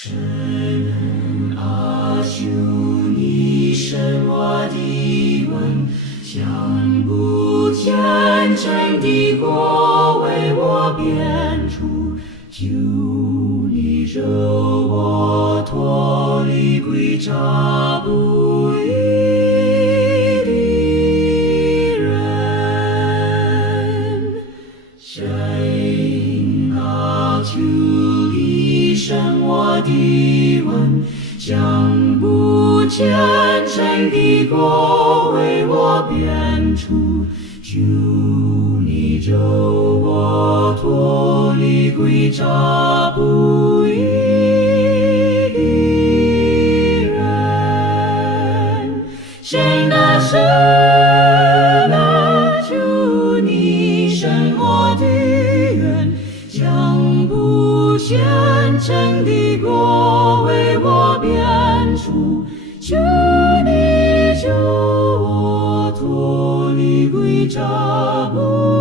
神啊，求你伸我的吻，将不虔诚的国为我编出，求你救我脱离诡诈不义的人。神啊，求你伸我的吻，将不虔诚的国为我编出，求你救我脱离诡诈不义的人。神啊，神啊，求你伸我的愿，将不虔诚的国为我编出，求你救我脱离诡诈不义